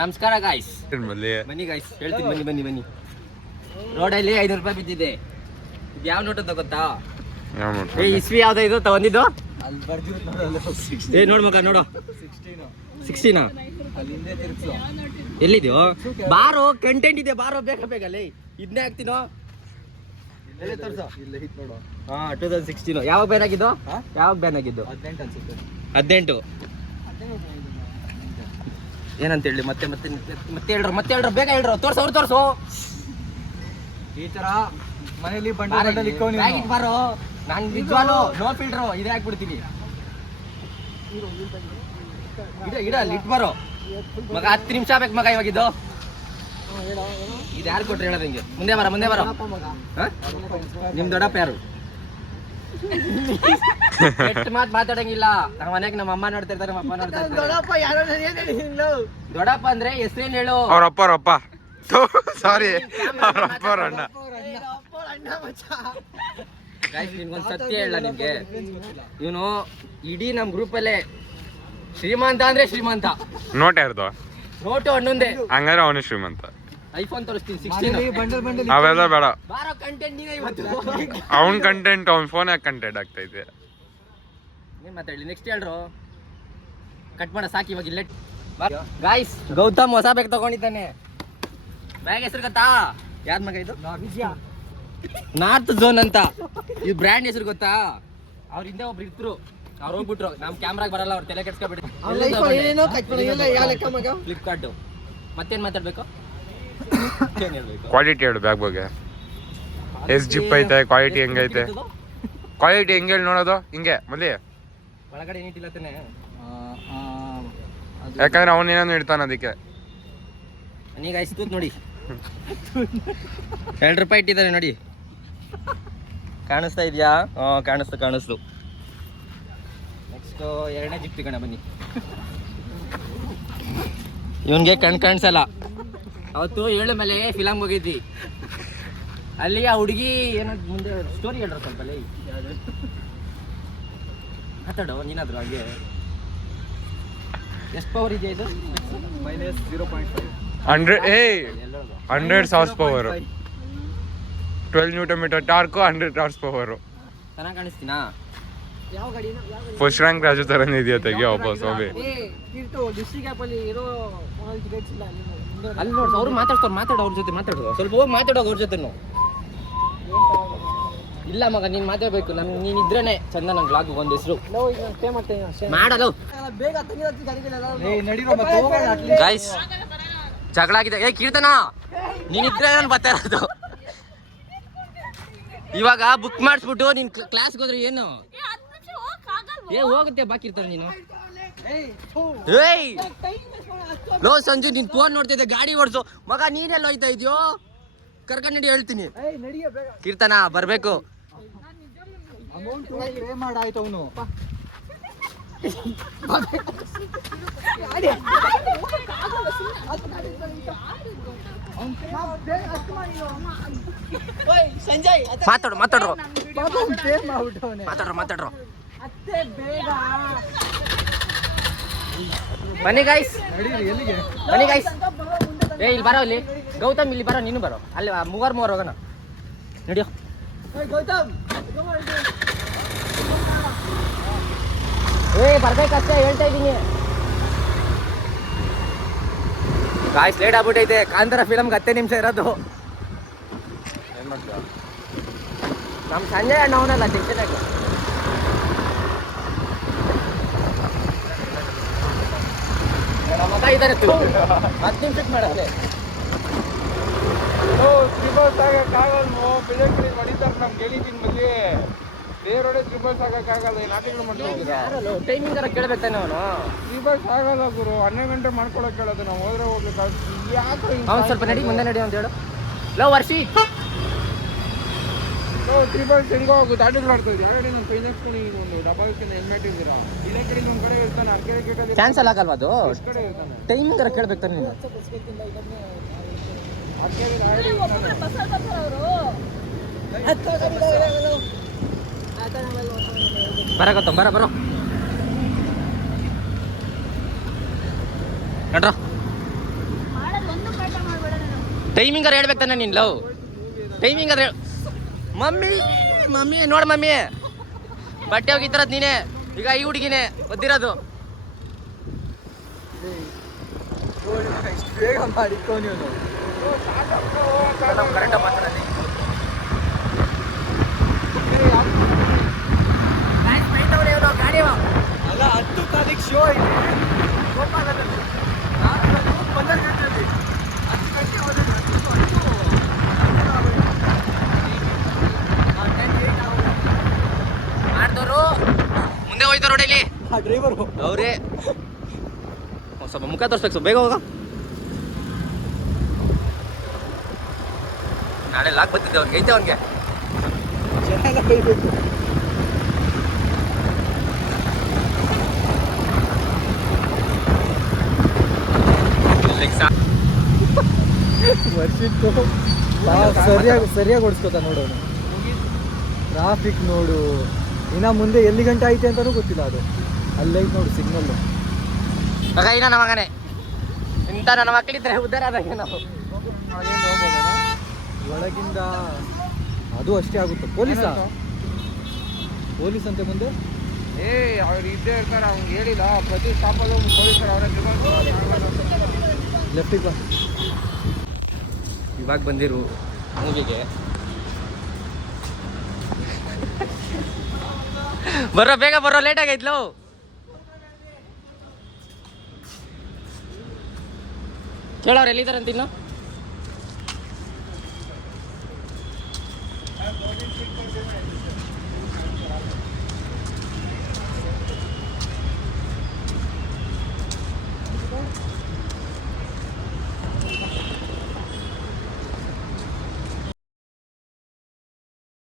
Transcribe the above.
ನಮಸ್ಕಾರ ಗಾಯ್ಸ್, ಬನ್ನಿ ಗಾಯ್ಸ್, ಹೇಳ್ತೀನಿ ಬನ್ನಿ. ರೋಡಲ್ಲಿ 500 ರೂಪಾಯಿ ಬಿದ್ದಿದೆ. ಇದು ಯಾವ ನೋಟ್ ಅಂತ ಗೊತ್ತಾ? ಇಸ್ವಿ ಯಾವ್ದು ಇದು ತಗೊಂಡಿದ್ದು? ನೋಡ್ ಮಗ ನೋಡು, 16 ಎಲ್ಲಿದ್ಯೋ? ಬಾರೋ, ಕಂಟೆಂಟ್ ಇದೆ, ಬಾರೋ ಬೇಗ ಲೇ. ಇದನ್ನೇ ಹಾಕ್ತೀನೋ. 2016 ಯಾವಾಗ ಬ್ಯಾನ್ ಆಗಿದ್ದು? 18 ಏನಂತ ಹೇಳಿ ಮತ್ತೆ ಹೇಳ್ರು ಬೇಗ ಹೇಳ್ರು. ತೋರ್ಸು ಈ ತರ ಮನೇಲಿ ಬಂಡಲ್ ಬಾರೋ. ನಾನು ನಿಜವಾಗ್ಲೂ ನೋ ಫಿಲ್ಟ್ರು ಇದೇ ಹಾಕ್ಬಿಡ್ತೀನಿ. ಇಡ ಲಿಟ್ ಬರೋ ಮಗ. 10 ನಿಮಿಷ ಬೇಕು ಮಗ ಇವಾಗಿದ್ದು. ಇದು ಯಾರು ಕೊಟ್ರೆ ಹೇಳೋದು ಹಿಂಗೆ? ಮುಂದೆ ಬರೋ. ನಿಮ್ ದೊಡ್ಡಪ್ಪ ಯಾರು? ಎಷ್ಟು ಮಾತು ಮಾತಾಡಂಗಿಲ್ಲ. ನಮ್ಮ ಮನೆಗೆ ನಮ್ಮ ಅಮ್ಮ ನೋಡ್ತಾ ಇರ್ತಾರೆ, ನಮ್ಮ ಅಪ್ಪ ನೋಡ್ತಾ ಇರ್ತಾರೆ. ದೊಡ್ಡಪ್ಪ ಅಂದ್ರೆ ಹೆಸರೇನು ಹೇಳು? ಅವ್ರಪ್ಪ ಸಾರಿ, ಅಣ್ಣ. ನಿನ್ಗೊಂದು ಸತ್ಯ ಹೇಳ ನಿನ್ಗೆ, ಇವನು ಇಡೀ ನಮ್ ಗ್ರೂಪಲ್ಲೇ ಶ್ರೀಮಂತ ಅಂದ್ರೆ ಶ್ರೀಮಂತ. ನೋಟ್ ಯಾರ್ದು? ನೋಟು ಅಣ್ಣಂದೆ. ಹಂಗಾರೆ ಅವನು ಶ್ರೀಮಂತ. ಐಫೋನ್ ತೋರಿಸ್ತೀನಿ 16. ಅವೆಲ್ಲ ಬೇಡ. ಬಾರೋ ಕಂಟೆಂಟ್ ನೀವೇ ಇವತ್ತು. ಅವನ್ ಕಂಟೆಂಟ್ ಅವ್ನ ಫೋನ್ ಯಾಕೆ ಕಂಟೆಂಟ್ ಆಗ್ತೈತೆ? ನೀನ್ ಮಾತಾಡ್ಲಿ, ನೆಕ್ಸ್ಟ್ ಹೇಳ್ರು. ಕಟ್ ಮಾಡ ಸಾಕು ಇವಾಗ ಇಲ್ಲ. ಗಾಯ್ಸ್, ಗೌತಮ್ ಹೊಸ ಬ್ಯಾಗ್ ತಗೊಂಡಿದ್ದಾನೆ. ಬ್ಯಾಗ್ ಹೆಸರು ಗೊತ್ತಾ? ಯಾವ್ದು ಮಗ ಇದು? ನಾರ್ತ್ ಝೋನ್ ಅಂತ. ಈ ಬ್ರ್ಯಾಂಡ್ ಹೆಸರು ಗೊತ್ತಾ? ಅವ್ರ ಹಿಂದೆ ಒಬ್ರು ಇದ್ರು, ಅವ್ರು ಹೋಗ್ಬಿಟ್ರು. ನಮ್ ಕ್ಯಾಮ್ರಾಗ ಬರಲ್ಲ, ಅವ್ರು ತಲೆ ಕೆಡ್ಸ್ಕೊಬಿಟ್ಟು. ಫ್ಲಿಪ್ಕಾರ್ಟ್. ಮತ್ತೇನ್ ಮಾತಾಡ್ಬೇಕು? ಕ್ವಾಲಿಟಿ ಹೇಳು ಬ್ಯಾಗ್ ಬಗ್ಗೆ. ಜಿಪ್ ಐತೆ, ಕ್ವಾಲಿಟಿ ಹೆಂಗೈತೆ? ಕ್ವಾಲಿಟಿ ಹೆಂಗೆ ಹೇಳಿ ನೋಡೋದು? ಹಿಂಗೆ ಮಲ್ಲಿ ಒಳಗಡೆ ನೀಟಿಲ್ಲ ತಾನೆ? ಯಾಕಂದ್ರೆ ಅವನ್ ಏನೇನು ಇಡ್ತಾನ ಅದಕ್ಕೆ. ನೀಗ ಐಸ್ತೂತ್ ನೋಡಿ, 2 ರೂಪಾಯಿ ಇಟ್ಟಿದ್ದಾರೆ ನೋಡಿ. ಕಾಣಿಸ್ತಾ ಇದೆಯಾ? ಕಾಣಿಸ್ತು. ನೆಕ್ಸ್ಟ್ 2ನೇ ಜಿಪ್ ಕಣ ಬನ್ನಿ. ಇವನ್ಗೆ ಕಾಣಿಸಲ್ಲ. ಅವತ್ತು 7 ಮೇಲೆ ಫಿಲಮ್ ಹೋಗಿದ್ವಿ. ಅಲ್ಲಿ ಆ ಹುಡುಗಿ ಏನೋ ಮುಂದೆ ಸ್ಟೋರಿ ಹೇಳ್ರ ಸ್ವಲ್ಪ ಲೇ. ಮಾತಾಡೋ ನೀನಾದ್ರು ಹಾಗೆ. ಎಷ್ಟು ಪವರ್ ಇದೆಯಾ ಇದು? -0.5. 100 horse power, 12 newton metre torque, 100 horse power. ಚೆನ್ನಾಗಿ ಕಾಣಿಸ್ತೀನಾ? ಯಾವ ಗಾಡಿ? ಫಸ್ಟ್ ರ್ಯಾಂಕ್ ರಾಜು ತರನೇ ಇದೆಯಾ? ತೆಗಿಯ ವಾಪಸ್ ಹೋಗಿ. ಅಲ್ಲಿ ನೋಡಿ, ಅವ್ರು ಮಾತಾಡೋ ಅವ್ರ ಜೊತೆ ಮಾತಾಡೋ. ಸ್ವಲ್ಪ ಹೋಗಿ ಮಾತಾಡೋ ಅವ್ರ ಜೊತೆ. ಇಲ್ಲ ಮಗ, ನೀನ್ ಮಾತಾಡ್ಬೇಕು. ನೀನ್ ಇದ್ರೇನೆ ಚಂದ. ನನ್ ಬ್ಲಾಗ್ ಒಂದ್ ಹೆಸರು ಮಾಡಲು. ಗೈಸ್, ಜಗಳ ಆಗಿದೆ. ಕೀರ್ತನ, ನೀನ್ ಇದ್ರೆ ನಾನು ಬರ್ತಾ ಇರೋದು. ಇವಾಗ ಬುಕ್ ಮಾಡಿಸ್ಬಿಟ್ಟು ನೀನ್ ಕ್ಲಾಸ್ಗೆ ಹೋದ್ರೆ ಏನು ಹೋಗುತ್ತೆ? ಬಾಕಿ ಇರ್ತಾರೆ ನೀನು. ಲೋ ಸಂಜು, ನೀನ್ ಫೋನ್ ನೋಡ್ತಿದ್ದೆ, ಗಾಡಿ ಓಡಿಸು ಮಗ. ನೀನೆಲ್ಲ ಹೋಯ್ತಾ ಇದೆಯೋ? ಕರ್ಕೊಂಡು ನಡಿ, ಹೇಳ್ತೀನಿ. ಕೀರ್ತನ ಬರ್ಬೇಕು. ಮಾತಾಡ್ರು. ಬನ್ನಿ ಗೈಸ್. ಇಲ್ಲಿ ಬರೋ. ಇಲ್ಲಿ ಗೌತಮ್, ಇಲ್ಲಿ ಬರೋ. ನೀನು ಬರೋ. ಅಲ್ಲಿ ಮೂವರ್ ಹೋಗೋಣ. ನಡಿಯೋ ಬರ್ಬೇಕಷ್ಟೇ, ಹೇಳ್ತಾ ಇದ್ದೀನಿ. ಗಾಯ್ಸ್, ಲೇಟ್ ಆಗ್ಬಿಟ್ಟೈತೆ. ಕಾಂತಾರ ಫಿಲಮ್ಗೆ 10 ನಿಮಿಷ ಇರೋದು. ನಮ್ ಸಂಜಯ್ ಅಣ್ಣ ಅವನಲ್ಲ, ಟೆನ್ಷನ್ ಆಗಿ ಮಗ ಇದ್ದಾರೆ. 10 ನಿಮಿಷಕ್ಕೆ ಮಾಡತ್ತೆ. ಟೈಮಿಂಗ್ ಕೇಳ್ಬೇಕು ತಾನೆ ಅವನು. ಆಗಲ್ಲ ಗುರು, 12 ಗಂಟೆ ಮಾಡ್ಕೊಳಕ್ ಹೇಳೋದು. ನಾವು ಹೋದ್ರೆ ಹೋಗ್ಬೇಕು. ಅವ್ನು ಸ್ವಲ್ಪ ಮುಂದೆ ನಡಿ ಅಂತ ಹೇಳು. ಲೋ ವರ್ಷಿ, ಹೆಂಗೋ ದಾಟಿ ಮಾಡ್ತಿದ್ವಿ. ಒಂದು ಡಬ್ಬಕ್ಕಿಂತ ಹೆಮ್ಮೆಟ್ಟಿದ್ದೀರಾ? ಇದೇ ಕಡೆ ಒಂದ್ ಕಡೆ ಇರ್ತಾನೆ, ಅರ್ಕೆ ಕ್ಯಾನ್ಸಲ್ ಆಗಲ್ವಾ ಅದು? ಟೈಮಿಂಗ್ ಕೇಳ್ಬೇಕು ತಾನೆ ನೀನು. ಬರೋ. ನಡ್ರ ಮಾಡೋದು ಒಂದು ಪಾಠ ಮಾಡ್ಬೇಡ ನಾನು. ಟೈಮಿಂಗಾರ ಹೇಳ್ಬೇಕು ತಾನೆ ನೀನು ಲವ್ ಟೈಮಿಂಗಾರ ಮಮ್ಮಿ ಮಮ್ಮಿ ನೋಡು ಮಮ್ಮಿ ಬಟ್ಟೆ ಹೋಗಿತ್ತರದ್ ನೀನೇ ಈಗ ಈ ಹುಡುಗಿನೇ ಒದ್ದಿರೋದು ಇಷ್ಟು ಬೇಗ ಮಾಡಿಕೋ ನೀನು ಅಲ್ಲ 10 ತಾರೀಕು ಶೋ ಇದೆ ಗೋಪಾಲದಲ್ಲಿ. ನಾನು ಇವತ್ತು 15 ಗಂಟೆಯಲ್ಲಿ 10 ಗಂಟೆ ಹೋದ್ರೆ ಮಾಡ್ದವರು ಮುಂದೆ ಹೋಯ್ತಾರ ರೋಡಲ್ಲಿ ಆ ಡ್ರೈವರು ಅವ್ರೇ ಸ್ವಲ್ಪ ಮುಖ ತೋರಿಸ್ಬೇಕು ಸ್ವಲ್ಪ ಬೇಗ ಹೋಗ ನಾಳೆ ಲಾಕ್ ಬರ್ತಿದ್ದೆ ಅವ್ನಿಗೆ ಐತೆ ಅವ್ನಿಗೆ ಜನ ಎಲ್ಲ ಬೈಬೇಕು. ವರ್ಷಿತ್ತು ಸರಿಯಾಗಿ ಓಡಿಸ್ಕೋತ ನೋಡೋನು. ಟ್ರಾಫಿಕ್ ನೋಡು, ಇನ್ನ ಮುಂದೆ ಎಲ್ಲಿ ಗಂಟೆ ಐತೆ ಅಂತಾನೂ ಗೊತ್ತಿಲ್ಲ. ಅದು ಅಲ್ಲೈತೆ ನೋಡು ಸಿಗ್ನಲ್ಲು. ಮಗ ಇನ್ನ ನಮ್ಮ ಮಗನೇ ಇಂಥ ನನ್ನ ಮಕ್ಕಳಿದ್ರೆ ಉದ್ದಾರ ಆದಂಗೆ ನಾವು ಒಳಗಿಂದ ಅದು ಅಷ್ಟೇ ಆಗುತ್ತೆ. ಪೊಲೀಸ್ ಅಂತೆ ಮುಂದೆ ಅವ್ರು ಇದ್ದೇ ಇರ್ತಾರೆ, ಅವ್ನಿಗೆ ಹೇಳಿಲ್ಲ ಪ್ರತಿ ಸ್ಟಾಪಲ್ಲೂ ಪೊಲೀಸರು ಅವರೇ ಲೆಫ್ಟಿಗೆ ಬಾ. ಇವಾಗ ಬಂದಿರು ಮೂವಿಗೆ ಬರೋ ಬೇಗ ಬರೋ ಲೇಟ್ ಆಗೈತ್ಲು ಕೇಳೋರು ಎಲ್ಲಿದ್ದಾರಂತ ಇನ್ನು